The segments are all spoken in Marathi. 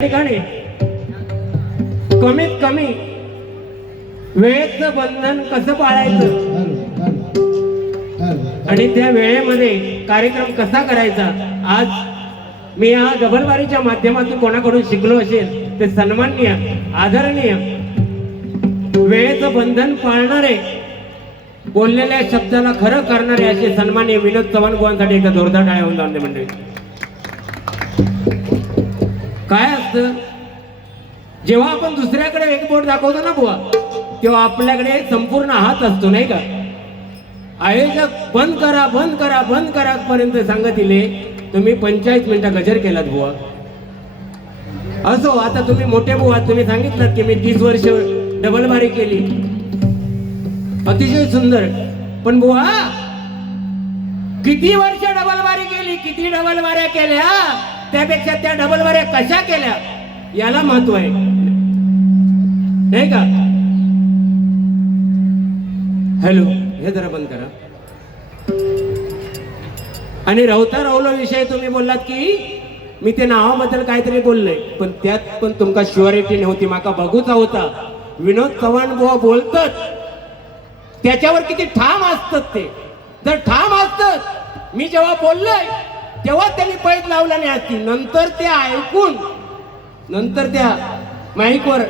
ठिकाणी कमीत कमी वेळेचं बंधन कसं पाळायचं आणि त्या वेळेमध्ये कार्यक्रम कसा करायचा, आज मी या डबलबारीच्या माध्यमातून कोणाकडून शिकलो असेल ते सन्माननीय आदरणीय वेळेचं बंधन पाळणारे, बोललेल्या शब्दाला खरं करणारे असे सन्माननीय विनोद चव्हाण बुवांसाठी एकदा जोरदार टाळ्या होऊन जाऊ दे मंडळी. काय असतं, जेव्हा आपण दुसऱ्याकडे एक बोट दाखवतो ना बुवा, तेव्हा आपल्याकडे संपूर्ण हात असतो नाही का. आयोजक बंद करा बंद करा बंद करा पर्यंत सांगत दिले, तुम्ही 45 मिनिटं गजर केलात बुवा. असो, आता तुम्ही मोठे बुवा, तुम्ही सांगितलं की मी 30 वर्ष डबलबारी केली, अतिशय सुंदर. पण बुवा किती वर्ष डबलबारी केली, किती डबलबाऱ्या केल्या, त्यापेक्षा त्या डबलबाऱ्या कशा केल्या याला महत्व आहे नाही का. हॅलो, हे जरा बंद करा. आणि रवता रवलो विषय तुम्ही बोललात की मी ते नावाबद्दल काहीतरी बोललोय, पण त्यात पण तुमका शुअरिटी नव्हती, माका बघूचा होता. विनोद चव्हाण बुवा बोलतात त्याच्यावर किती ठाम असतात ते. जर ठाम असतात, मी जेव्हा बोललोय तेव्हा त्यांनी पैज लावला नाही असती, नंतर ते ऐकून नंतर त्या माईकवर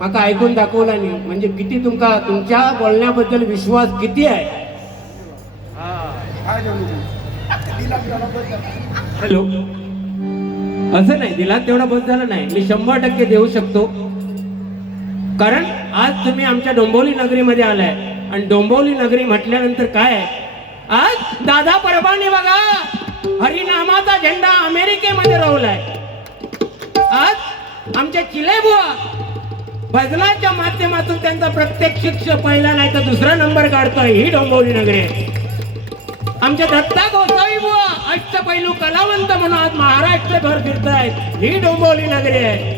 माका ऐकून दाखवला नाही. म्हणजे किती तुमका तुमच्या बोलण्याबद्दल विश्वास किती आहे. हॅलो, असं नाही दिला तेवढा बस झाला नाही, मी 100% देऊ शकतो. कारण आज तुम्ही आमच्या डोंबिवली नगरीमध्ये आलाय आणि डोंबिवली नगरी म्हटल्यानंतर काय आहे, आज दादा परबाने बघा हरिनामाचा झेंडा अमेरिकेमध्ये रोवलाय. आज आमच्या चिले बुवा भजनाच्या माध्यमातून त्यांचा प्रत्येक शिक्षक पहिला नाही तर दुसरा नंबर काढतोय, ही डोंबिवली नगरी आहे. आमच्या दत्ता गोसावी बुवा अष्टपैलू कलावंत म्हणून आज महाराष्ट्रभर फिरतायत, ही डोंबिवली नगरी आहे.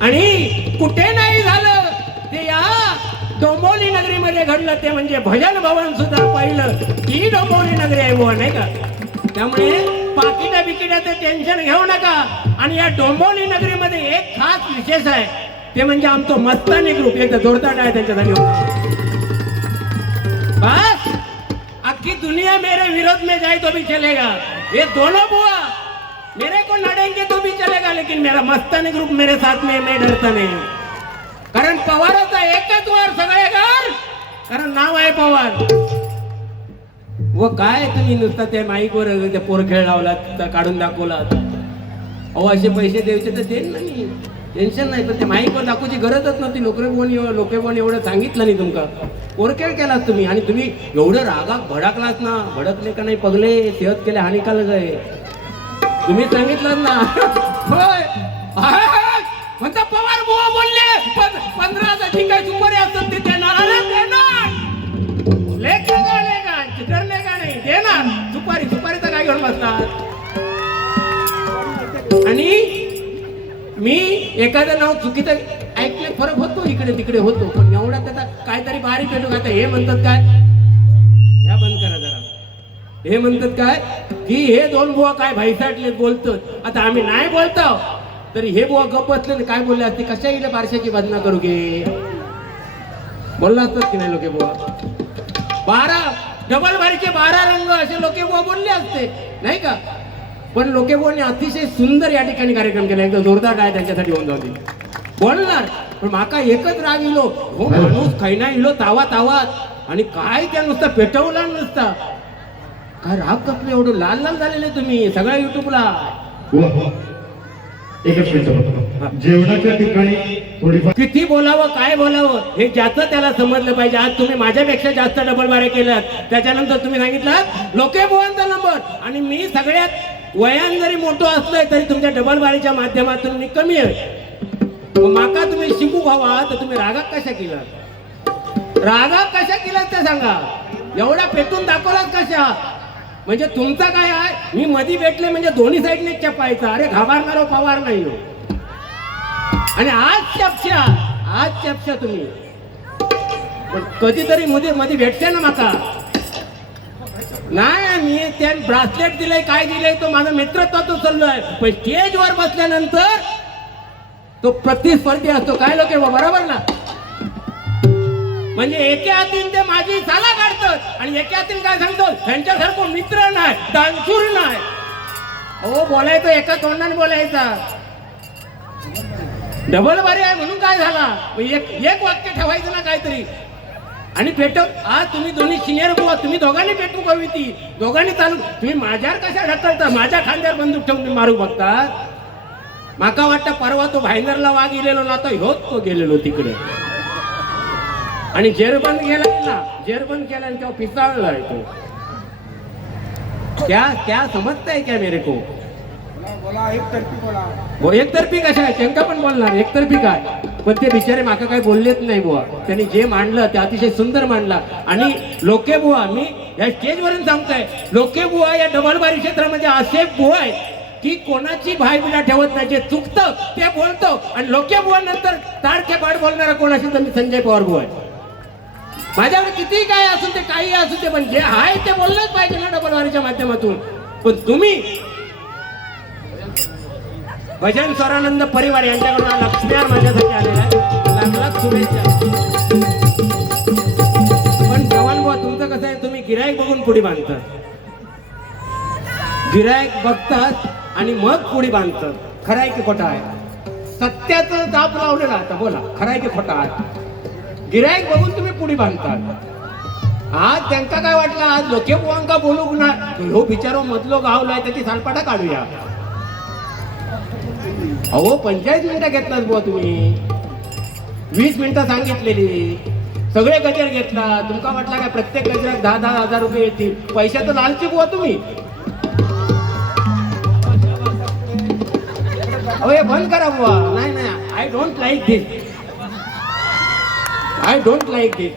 आणि कुठे नाही झालं ते या डोंबिवली नगरीमध्ये घडलं, ते म्हणजे भजन भवन सुद्धा पहिलं, ही डोंबिवली नगरी आहे बुवा नाही का. त्यामुळे पाकिटा बिकिटाचं टेन्शन घेऊ नका. आणि या डोंबिवली नगरीमध्ये एक खास विशेष आहे, ते म्हणजे आमचं मस्तानी ग्रुप. एकदा जोरदार आहे त्यांच्यासाठी. बस अख्खी दुनिया मेरे विरोध में जाए तो भी चलेगा, ये दोनों बुआ मेरे को लड़ेंगे तो भी चलेगा, लेकिन मेरा मस्तानी ग्रुप मेरे साथ में, मैं डरता नहीं. कारण पवाराचा एकच वर सगळे घर, कारण नाव आहे पवार. व काय तुम्ही नुसता त्या माईकवर त्या पोरखेळ लावलात, काढून दाखवलात. अहो असे पैसे द्यायचे तर देईन नाही, टेन्शन नाही, पण त्या माईकवर दाखवची गरजच नव्हती. लोकेबोनी एवढं सांगितलं नाही तुमका, पोरखेळ केलात तुम्ही. आणि तुम्ही एवढं रागात भडकलात ना, भडकले का नाही पगले, सेहत केले हानिकारक आहे, तुम्ही सांगितलं ना. होय म्हणता पवार बुवा बोलले 15 ठिकाणी सुपारी असतात ते देणार, चित्रले का नाही देणार सुपारी. सुपारीचा काय घेऊन बसतात. आणि मी एखादं नाव चुकीचं ऐकले, फरक होतो, इकडे तिकडे होतो, पण एवढा त्याचा काहीतरी बारीक भेटू. आता हे म्हणतात काय, ह्या बंद करा जरा. हे म्हणतात काय की हे दोन बुवा काय भाईसाटले बोलतात. आता आम्ही नाही बोलतो तरी हे बुवा गप बसले, काय बोलले असते, कशा इकडे बारशाची बदना करू गे, बोलला असतात की नाही लोके बुवा. 12 डबलबारीचे 12 रंग असे लोके बुवा बोलले असते नाही का. पण लोके बुवांनी अतिशय सुंदर या ठिकाणी कार्यक्रम केला. एकदम जोरदार काय त्यांच्यासाठी होऊन जाऊ दे. बोलणार पण माका एकच राग इलो, हो माणूस खैना इलो तावा तावात, आणि काय त्या नुसता पेटवला नुसता. काय राग कसले एवढं लाल लाल झालेले तुम्ही सगळ्या युट्यूबला. जेवणाच्या ठिकाणी थोडीफार किती बोलावं काय बोलावं हे ज्याचं त्याला समजलं पाहिजे. आज तुम्ही माझ्यापेक्षा जास्त डबलबाऱ्या केल्यात, त्याच्यानंतर तुम्ही सांगितलं लोके बुवांचा नंबर, आणि मी सगळ्यात वयान जरी मोठं असलोय तरी तुमच्या डबलबारीच्या माध्यमातून मी कमी आहे. माका तुम्ही शिकू व्हावा तर तुम्ही रागात कशा केला, रागात कशा केलात ते सांगा. एवढा पेटून दाखवलात कशा. म्हणजे तुमचा काय आहे, मी मधी भेटले म्हणजे दोन्ही साईडने चपायचा. अरे घाबरणारो पवार नाही हो. आणि आज चपशा तुम्ही कधीतरी मध्ये भेटते ना माका. नाही मी त्या ब्रासलेट दिलंय काय दिलंय तो माझा मित्रत्वाचं चाललोय, पण स्टेजवर बसल्यानंतर तो प्रतिस्पर्धी असतो. काय लोक बरोबर ना. म्हणजे एके हातीन ते माझी साला काढतात आणि एके हातीन काय सांगतो त्यांच्यासारखं मित्र नाही, दानशूर नाही. हो बोलायचं एका तोंडाने बोलायचा. डबल बारी आहे म्हणून काय झाला, एक वाक्य ठेवायचं ना काहीतरी. आणि पेटव आज तुम्ही दोन्ही सिनियर बुवा, तुम्ही दोघांनी पेटवू हवी ती, दोघांनी चालू. तुम्ही माझ्यावर कशा ढकलता, माझ्या खांद्यावर बंदूक ठेवून तुम्ही मारू बघतात. माका वाटतं परवा तो भाईंदरला वाघ गेलेलो ना, तर ह्योच तो गेलेलो तिकडे. आणि जेरबंद गेला ना, जेरबंद केला आणि तेव्हा पिसाळलाय तो. क्या समजताय क्या मेरे को. हो एकतर्फी कशा आहे, त्यांका पण बोलणार एकतर्फी काय. पण ते बिचारे माका काय बोललेच नाही बुवा. त्यांनी जे मांडलं ते अतिशय सुंदर मांडला. आणि लोके बुवा, मी या स्टेजवरून सांगतोय, लोके बुवा या डबलबारी क्षेत्रामध्ये असे बुवा आहेत की कोणाची भाईबिला ठेवत नाही. जे चुकतं ते बोलतो. आणि लोके बुवा नंतर ताडके पाड बोलणारा कोण असेल तर मी संजय पवार बुवा आहे. माझ्यावर किती काय असू ते, काही असू ते, पण जे आहे ते बोललंच पाहिजे ना डबलबारीच्या माध्यमातून. पण तुम्ही भजन स्वरानंद परिवार यांच्याकडून लक्ष्मीहार माझ्यासाठी आलेला आहे. लाख लाख शुभेच्छा. पण चव्हाण बुवा तुमचं कसं आहे, तुम्ही गिराईक बघून पुढे बांधतात. गिराईक बघतात आणि मग पुढे बांधतात. खरं आहे की खोटं आहे. सत्याचं दाब लावलेला आता बोला, खरं आहे की खोटं आहे. गिराईक बघून तुम्ही पुढे बांधतात. आज त्यांका काय वाटलं, आज लोके बुवांका बोलू ना, हो बिचारो मधलो गावलाय त्याची सालपाटा काढूया. अहो 45 मिनिटं घेतलात बुवा तुम्ही, 20 मिनिटं सांगितलेली, सगळे गजर घेतला. तुमका वाटला काय प्रत्येक गजरात 10,000 10,000 रुपये येतील. पैशाचं लालची बुवा तुम्ही. अहो हे बंद करा बुवा. नाही I don't like this, I don't like this.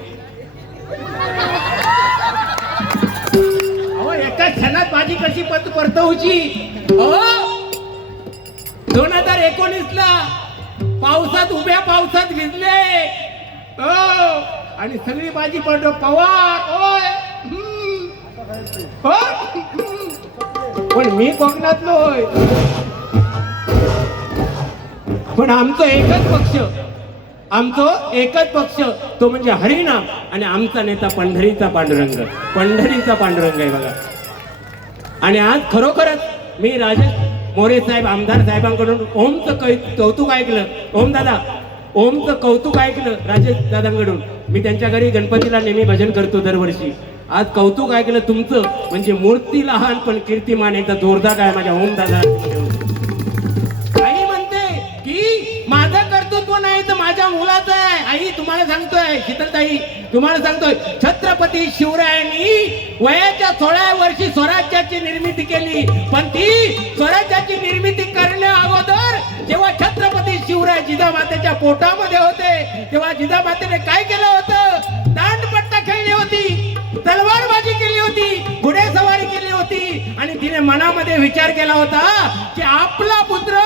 अहो एका क्षणात माझी कशी परतवची. अहो 2019 ला पावसात, उभ्या पावसात भिजले आणि सगळी माझी पडलो पवार. होय पण मी कोकणातलो होय. पण आमचं एकच पक्ष तो म्हणजे हरिनाम. आणि आमचा नेता पंढरीचा पांडुरंग, पंढरीचा पांडुरंग आहे बघा. आणि आज खरोखरच मी राजेश मोरे साहेब आमदार साहेबांकडून ओमचं कौतुक ऐकलं. ओमचं कौतुक ऐकलं राजेश दादांकडून. मी त्यांच्या घरी गणपतीला नेहमी भजन करतो दरवर्षी. आज कौतुक ऐकलं तुमचं. म्हणजे मूर्ती लहान पण कीर्तिमान एकदा जोरदार आहे माझ्या ओम दादा. आई म्हणते की माझं कर्तृत्व नाही तर माझ्या मुलाचं आहे. आई तुम्हाला सांगतोय, शीतलताई तुम्हाला सांगतोय, छत्रपती शिवरायांनी वयाच्या 16व्या वर्षी स्वराज्याची निर्मिती केली. पण ती स्वराज्याची निर्मिती करण्या अगोदर जेव्हा छत्रपती शिवराय जिजामातेच्या पोटामध्ये होते तेव्हा जिजामातेने काय केलं होतं, दांडपट्टा खेळली होती, तलवारबाजी केली होती, घोडेसवारी केली होती. आणि तिने मनामध्ये विचार केला होता की आपला पुत्र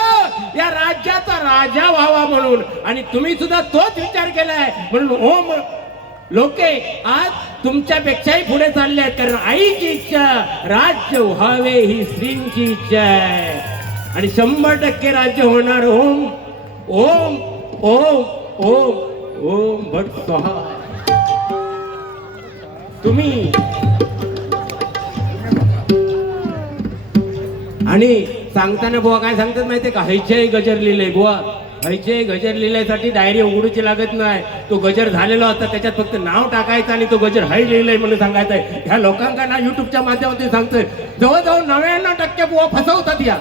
या राज्याचा राजा व्हावा म्हणून. आणि तुम्ही सुद्धा तोच विचार केलाय. म्हणून ओम लोके आज तुमच्यापेक्षाही पुढे चालले आहेत. कारण आईची इच्छा राज्य व्हावे ही श्रींची इच्छा आहे. आणि 100% राज्य होणार. ओम ओम ओम ओम ओम भट स्वाहा. तुम्ही आणि सांगताना बुवा काय सांगतात माहितीये का, हैचे गजर लिहिलंय बुवा. हैचे गजर लिहिल्यासाठी डायरी उघडूची लागत नाही. तो गजर झालेला होता, त्याच्यात फक्त नाव टाकायचं आणि तो गजर है लिहिलंय म्हणून सांगायचंय. ह्या लोकांना ना युट्यूबच्या माध्यमातून सांगतोय. जवळजवळ 99% बुवा फसवतात. या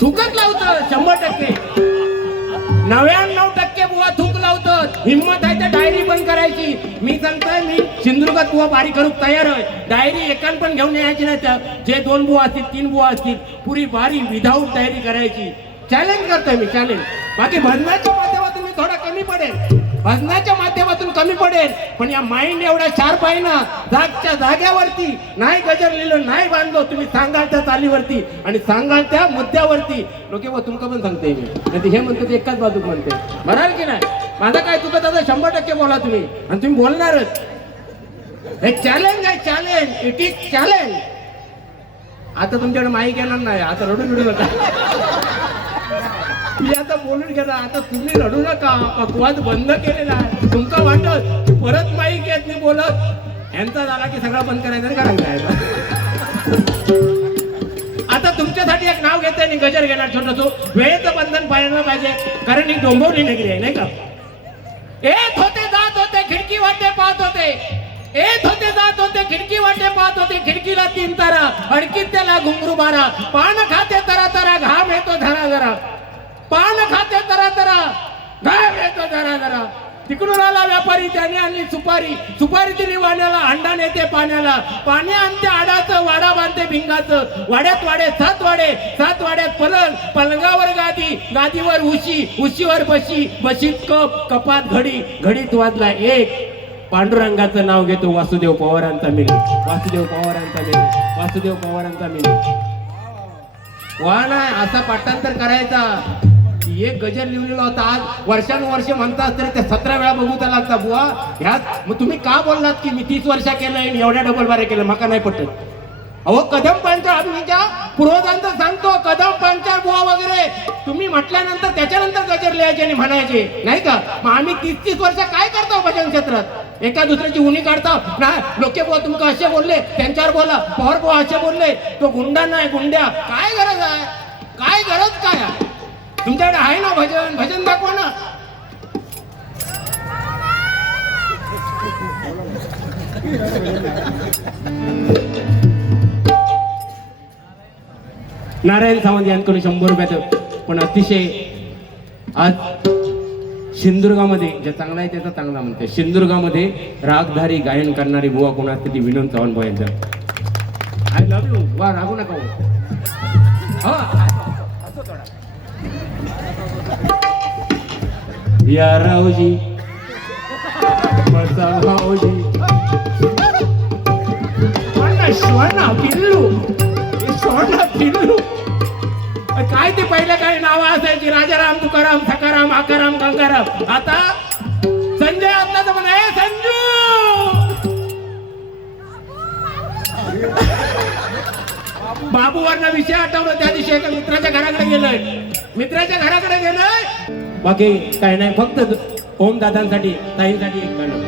थुकत लावतं 100%. 99% बुवा थूक लावतात. हिंमत आहे तर डायरी पण करायची. मी सांगतोय, मी सिंधुदुर्गात बुवा बारी करूक तयार आहे. डायरी एकान पण घेऊन यायची नाही. त्या जे 2 बुवा असतील 3 बुवा असतील पुरी बारी विदाऊट डायरी करायची. चॅलेंज करतोय मी, चॅलेंज. बाकी भजनाच्या माध्यमातून मी थोडा कमी पडेल, भजनाच्या माध्यमातून कमी पडेल. पण या माइंड एवढा शार्प आहे ना, जागच्या जाग्यावरती नाही गजर लिहिलं, नाही बांधलो. तुम्ही सांगाल त्या चालीवरती आणि सांगाल त्या मुद्द्यावरती. लोके तुमका पण सांगते मी, नाही हे म्हणतो एकाच बाजूक म्हणते. बराल की नाही. माझं काय चुकत आता 100% बोला तुम्ही. आणि तुम्ही बोलणारच. हे चॅलेंज आहे, चॅलेंज. It is challenge. आता तुमच्याकडे माईक येणार नाही. आता रडून नका. मी आता बोलून गेला. आता तुम्ही रडू नका, अपवाद बंद केलेला आहे. तुमचं वाटत परत माईक येत नाही बोलत, यांचा झाला की सगळं बंद करायचं करायचं आहे. आता तुमच्यासाठी एक नाव घेते आणि गजर घेणार छोटस. वेळेचं बंधन पाळलं पाहिजे, कारण ही डोंबवली नगरी आहे नाही का. येत होते जात होते खिडकी वाटे पाहत होते, येत होते जात होते खिडकी वाटे पाहत होते. खिडकीला 3 तारा, अडकीत त्याला घुंगरू बारा. पान खाते तरा तरा, घाम येतो धरा जरा. पान खाते तरा तरा, घाम येतो धरा जरा. तिकडून आला व्यापारी, त्याने आणली सुपारी. सुपारी दिली वाण्याला, अंडा नेते पाण्याला. पाणी आणते आडाचं, वाडा बांधते भिंगाचं. वाड्यात वाडे 7 वाडे, 7 वाड्यात पलंग, पलंगावर गादी, गादीवर उशी, उशीवर बशी, बशीत कप, कपात घडी, घडीत वाजला 1. पांडुरंगाचं नाव घेतो, वासुदेव पवारांचा मिली, वासुदेव पवारांचा मिली, वासुदेव पवारांचा मिली. वा नाही असा पाठांतर करायचा. एक गजर लिहिलेला होता, आज वर्षानुवर्ष म्हणतात तरी ते 17 वेळा बघू त्या लागता. बुवा ह्यात मग तुम्ही का बोललात की मी 30 वर्ष केलंय आणि एवढ्या डबल बारे केलं, मका नाही पटत. अहो कदम पांचाळ, आम्ही त्या पूर्वजांचं सांगतो, कदम पांचाळ बुवा वगैरे तुम्ही म्हटल्यानंतर त्याच्यानंतर गजर लिहायचे आणि म्हणायचे नाही का. मग आम्ही 30-30 वर्ष काय करतो भजन क्षेत्रात, एका दुसऱ्याची उणी काढता ना. लोके बुवा तुमका असे बोलले, त्यांच्यावर बोला. पवार बुवा असे बोलले, तो गुंडा नाही गुंड्या. काय गरज आहे, काय गरज काय आहे. तुमच्याकडे आहे ना भजन, भजन दाखवा ना. नारायण सावंत यांकडून 100 रुपयाचं. पण अतिशय आज सिंधुदुर्गामध्ये जे चांगला आहे त्याचा चांगला म्हणते. सिंधुदुर्गामध्ये रागधारी गायन करणारी बुवा कोण असते ती विनोद चव्हाण बुवा यांचा. I love you. वा रागू नका हो. या रावजी भाऊजी स्वर्ण पिल्लू, स्वर्ण पिल्लू. काय ते पहिल्या काही नावं असायची, राजाराम, तुकाराम, सकाराम, आकाराम, गंगाराम. आता संजय आता म्हणा हे संजू. बाबूवरनं विषय आठवलं. त्या दिवशी एका मित्राच्या घराकडे गेलोय, मित्राच्या घराकडे गेलोय. बाकी काय नाही, फक्त ओम दादांसाठी ताईंसाठी एक गाणं.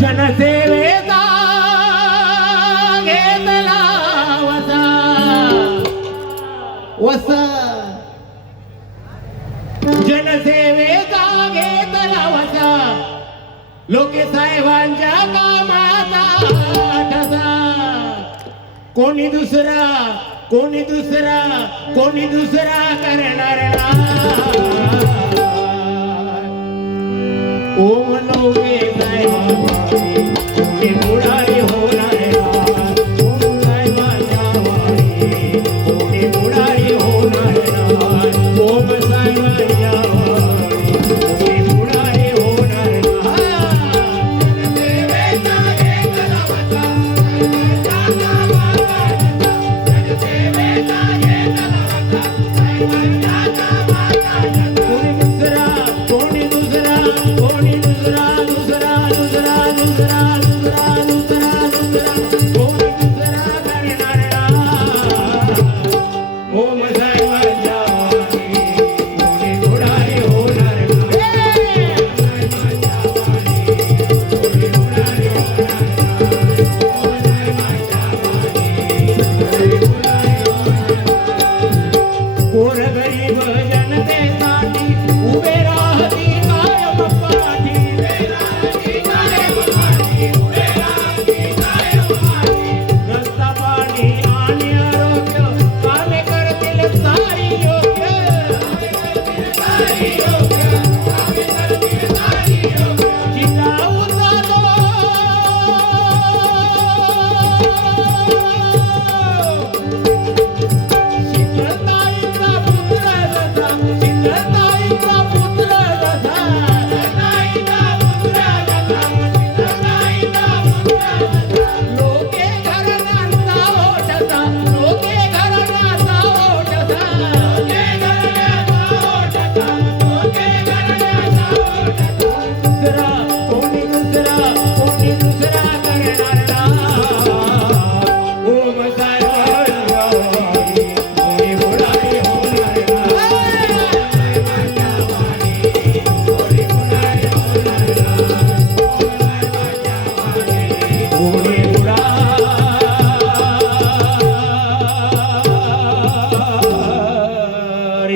जनसेवेचा घेतला वसा, वसा जनसेवेचा घेतला वसा. लोके साहेबांच्या कामाचा ठसा. कोणी दुसरा, कोणी दुसरा, कोणी दुसरा करणार ना. ओम लोके साहेबांचे कोणी मुरारी होणार ना. ओम साहेबांच्या वाणी कोणी मुरारी होणार ना. ओम साहेबांच्या वाणी कोणी मुरारी होणार ना. कोणी दुसरा, कोणी दुसरा, कोणी दुसरा, दुसरा दुसरा दुसरा दुसरा दुसरा दुसरा कोणी दुसरा करणार ना. ओम साहेबांच्या वाणी कोणी मुरारी होणार ना. साहेबांच्या वाणी कोणी मुरारी होणार ना. ओम साहेबांच्या वाणी कोणी मुरारी होणार ना. गोरगरीब जनतेसाठी उभे राहती कायम पाठी. रस्ता पाणी आणि आरोग्य कामे करतील सारी योग्य. जिजाऊ जातो शिवताईचा पुत्र जसा, शिवताईचा पुत्र जसा. लोके घराण्याचा ओठसा, लोके घराण्याचा ओठसा. दुसरा, कोणी दुसरा, कोणी दुसरा करणार ना. कोणी बुडा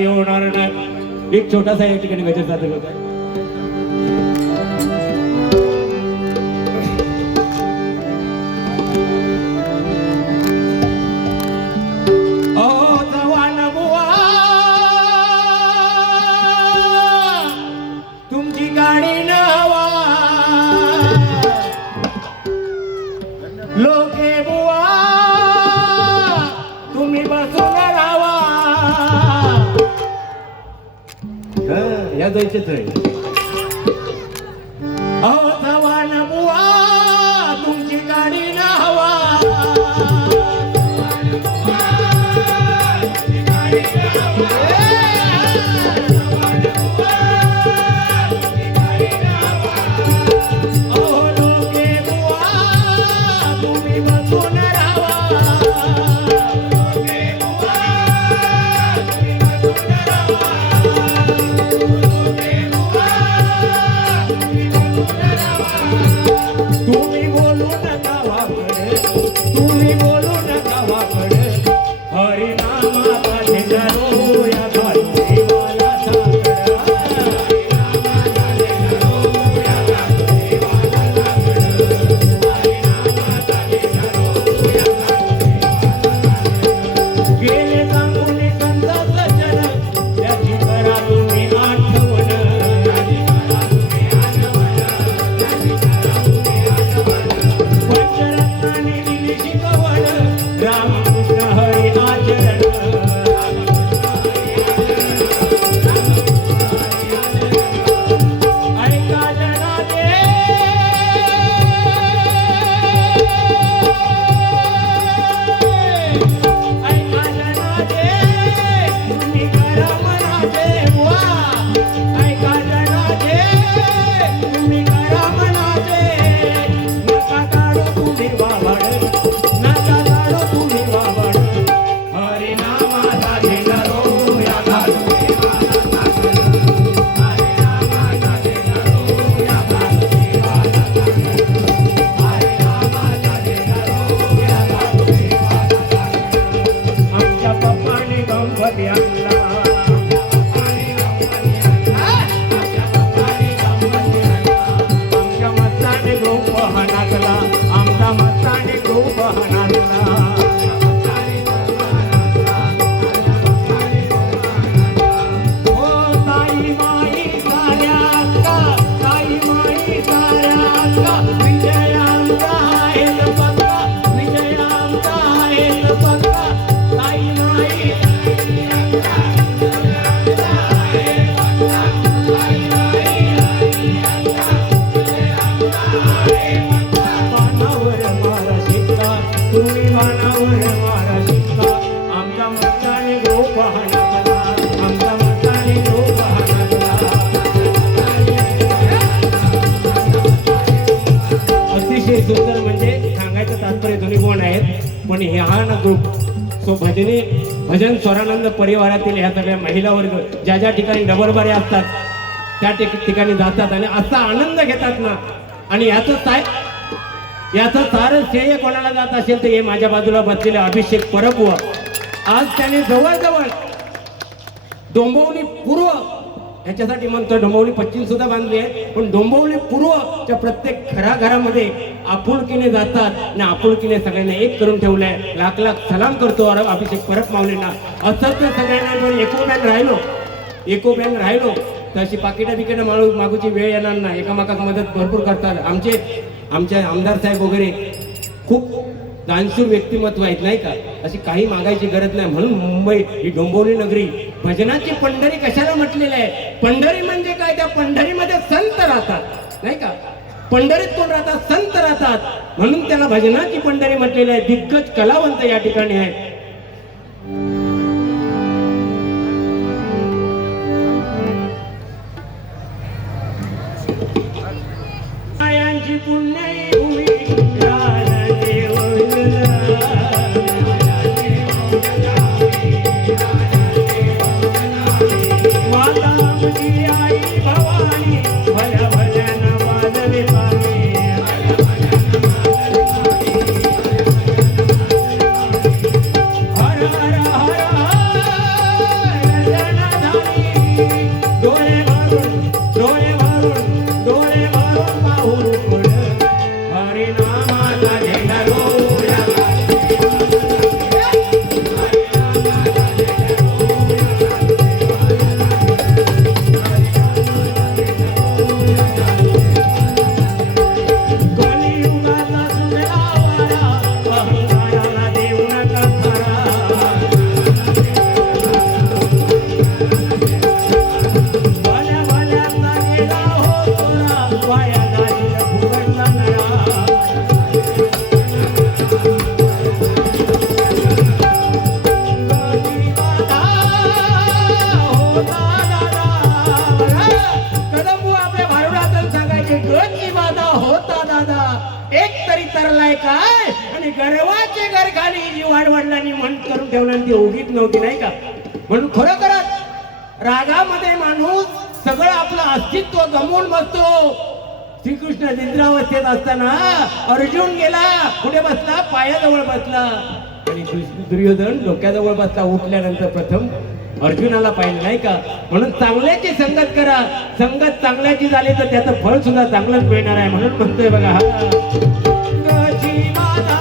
होणार नाही. एक छोटासा या ठिकाणी गजर जातो होता. तुमची गाडी नावा लोके बुवा तुम्ही बसून राहावा. या जायचेच आहे. अहो जवान बुवा तुमची गाडी नावा सुंदर म्हणजे सांगायचं तात्पर्य दोन्ही कोण आहेत पण हे हा ना ग्रुप सो भजन स्वरानंद परिवारातील ह्या सगळ्या महिला वर्ग ज्या ज्या ठिकाणी डबलबारे असतात त्या ठिकाणी जातात आणि असा आनंद घेतात ना. आणि याचं सारं श्रेय कोणाला जात असेल तर हे माझ्या बाजूला बसलेले अभिषेक परबुवा. आज त्याने जवळजवळ डोंबिवली पूर्व ह्याच्यासाठी म्हणतो डोंबिवली पश्चिम सुद्धा बांधली आहे पण डोंबिवली पूर्वच्या प्रत्येक घराघरामध्ये आपुलकीने जातात आणि आपुलकीने सगळ्यांना एक करून ठेवलंय. लाख लाख सलाम करतो अभिषेक परब माऊलींना. असंच सगळ्यांना पण एकोप्यान राहिलो तर अशी पाकिटा मागूची वेळ येणार ना. एकामेकाक मदत भरपूर करतात. आमचे आमदार साहेब वगैरे खूप दानशूर व्यक्तिमत्व आहेत नाही का. अशी काही मागायची गरज नाही. म्हणून मुंबई ही डोंबिवली नगरी भजनाची पंढरी कशाला म्हटलेलं आहे. पंढरी म्हणजे काय त्या पंढरीमध्ये संत राहतात नाही का. पंढरीत कोण राहतात संत राहतात म्हणून त्याला भजनाची पंढरी म्हटलेलं आहे. दिग्गज कलावंत या ठिकाणी आहेत. पुण्यभूमी माता आई भवानी भजन वाजवे पाणी ठेवला आणि ती ओगीत नव्हती नाही का. म्हणून खरोखरच रागामध्ये माणूस सगळं आपलं अस्तित्व गमवून बसतो. श्रीकृष्ण निद्रावस्थेत असताना अर्जुन गेला कुठे बसला, पायाजवळ बसला आणि दुर्योधन डोक्याजवळ बसला. उठल्यानंतर प्रथम अर्जुनाला पाहिलं नाही का. म्हणून चांगल्याची संगत करा, संगत चांगल्याची झाली तर त्याचं फळ सुद्धा चांगलंच मिळणार आहे. म्हणून म्हणतोय बघा हा गजी माझा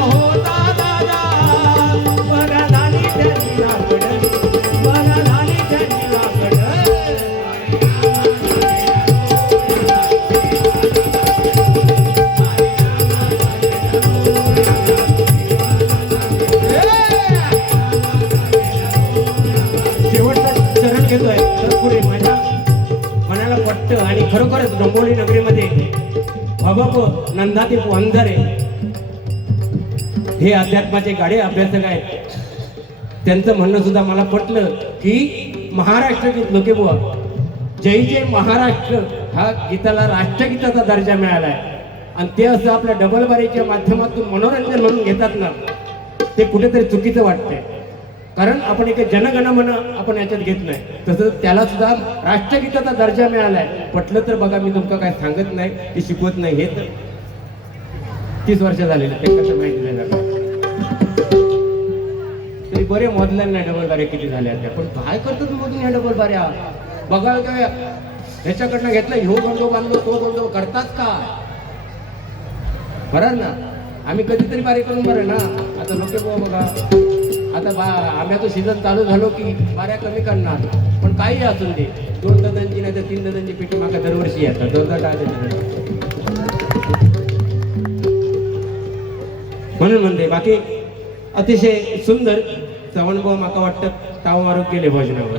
होता दादा, बघा झाली त्याची लागड, बघा झाली त्याची लागड. शेवटचं चरण घेतोय तर पुढे माझ्या मनाला पटतं. आणि खरोखरच डोंबिवली नगरीमध्ये भगवप नंदादीप वंजारे हे अध्यात्माचे गाडे अभ्यासक आहेत. त्यांचं म्हणणं सुद्धा मला पटलं की महाराष्ट्रातील लोके बुवा जय जय महाराष्ट्र हा गीताला राष्ट्रगीताचा दर्जा मिळालाय. आणि ते असं आपल्या डबल बारीच्या माध्यमातून मनोरंजन म्हणून घेतात ना, ते कुठेतरी चुकीचं वाटतंय. कारण आपण एक जनगणमन आपण याच्यात घेत नाही, तसं त्याला सुद्धा राष्ट्रगीताचा दर्जा मिळालाय. पटलं तर बघा, मी तुमका काय सांगत नाही, ते शिकवत नाही. हे तर 30 वर्ष झालेलं ते कसं माहिती नाही झालं तरी बरे मोजल्या नाही डबल बाऱ्या किती झाल्या त्या. पण काय करतात मोजून ह्या डबल बाऱ्या बघा काय ह्याच्याकडनं घेतलं, ह्यो गोंडो बांधलो तो गोंडो करतात का बरं ना. आम्ही कधीतरी बारी करून बरं ना. आता लोक बघा आता आंब्याचं सीझन चालू झालो की बाऱ्या कमी करणार. पण काही असून दे 2 डझनची नाही तर 3 डझनची पेटी मागा दरवर्षी येतात. 2-2 म्हणून म्हणते. बाकी अतिशय सुंदर चव्हाणभाऊ माका वाटतं ताव मारून गेले भोजनावर,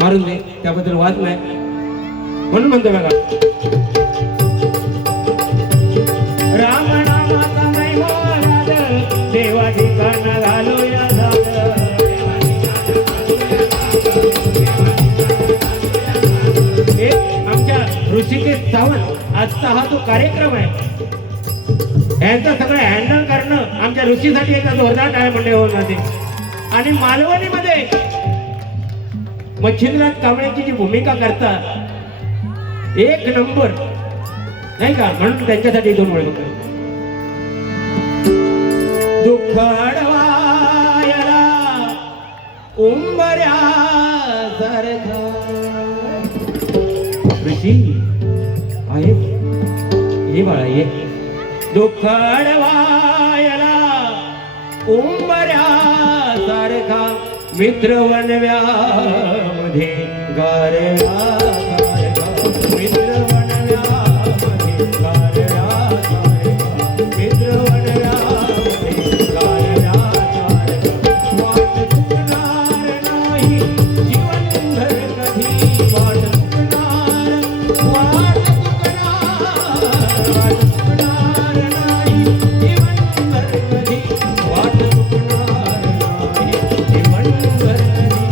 मारून दे त्याबद्दल वाद नाही. म्हणून म्हणते बघा राम नामाचा महिमा देवा ठिकाणा घालूया आमच्या ऋषिकेश सावंत आजचा हा जो कार्यक्रम आहे यांचं सगळं हँडल करणं आमच्या ऋषीसाठी एक जोरदार टाळ्या मंडळ होऊन जाते. आणि मालवणीमध्ये मच्छिंद्रनाथ कांबळेची जी भूमिका करतात एक नंबर नाही का. म्हणून त्यांच्यासाठी 2 वेळ बघतो. दुःख अडवायला उंबऱ्या सारखा ऋषी आहे ये बाळा ये. दुःख अडवायला उंबऱ्या सारखा मित्र वनव्यामध्ये गारवा सारखा, मित्र वनव्यामध्ये गारवा सारखा, मित्र वनव्यामध्ये गारवा सारखा. वाट चुकणार नाही जीवनभर कधी, वाट चुकणार, वाट चुकणार नाही जीवनभर कधी, वाट चुकणार नाही जीवनभर कधी.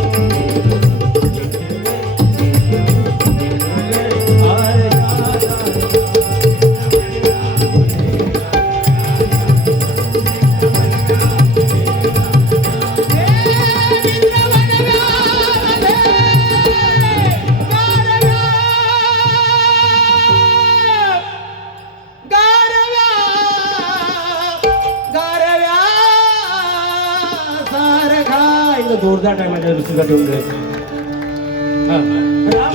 जोरदार टायमाच्या दुसरीला ठेवून द्यायचं. राम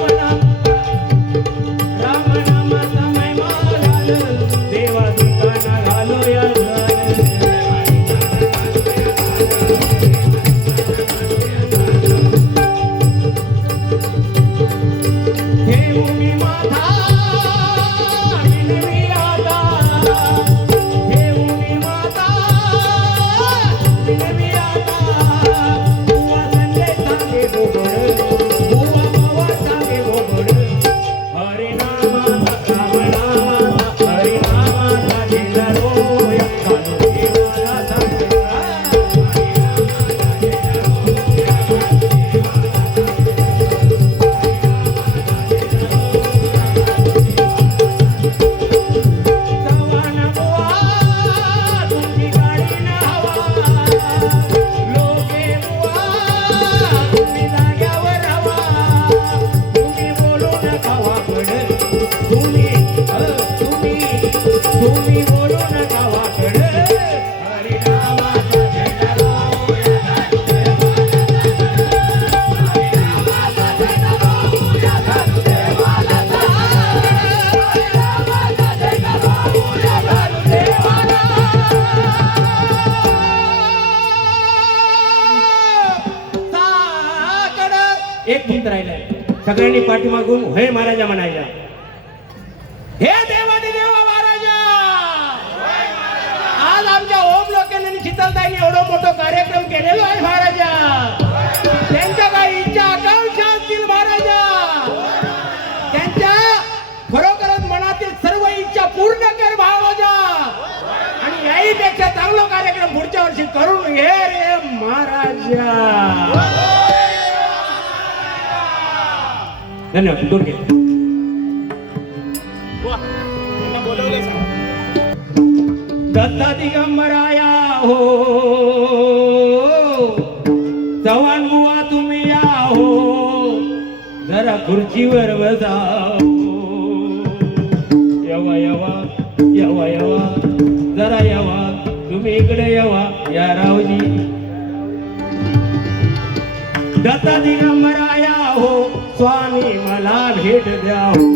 नामाचा महिमा देवा ठिकाणा घालूया ठेवून माझा विनवी आता, ठेवून माझा विनवी आता. बुवा संजय सांगे बोबड, बुवा बाबा सांगे बोबड, बोलून गावाकडे हरिनामाचा झेंडा रोवूया घालू देवाला. हरिनामाचा झेंडा रोवूया घालू देवाला. हरिनामाचा झेंडा रोवूया घालू देवाला. एक गीत राहिलंय सगळ्यांनी पाठीमागून हे महाराजा म्हणायला. हे देवादी देवा महाराजा, आज आमच्या ओम लोकांनी शीतलताईने एवढं मोठं कार्यक्रम केलेलो आहे महाराजा. त्यांच्या काही इच्छा आकांक्षा असतील महाराजा, त्यांच्या खरोखरच मनातील सर्व इच्छा पूर्ण कर महाराजा. आणि याहीपेक्षा चांगला कार्यक्रम पुढच्या वर्षी करून घे रे महाराजा. धन्यवाद. दूर घे. दत्ता दिगंबराया हो, चव्हाण बुवा तुम्ही या हो, जरा खुर्चीवर बसा हो. यवा यवा यवा यवा, जरा यवा तुम्ही इकडे यवा या रावजी. दत्ता दिगंबराया हो, स्वामी मला भेट द्या हो.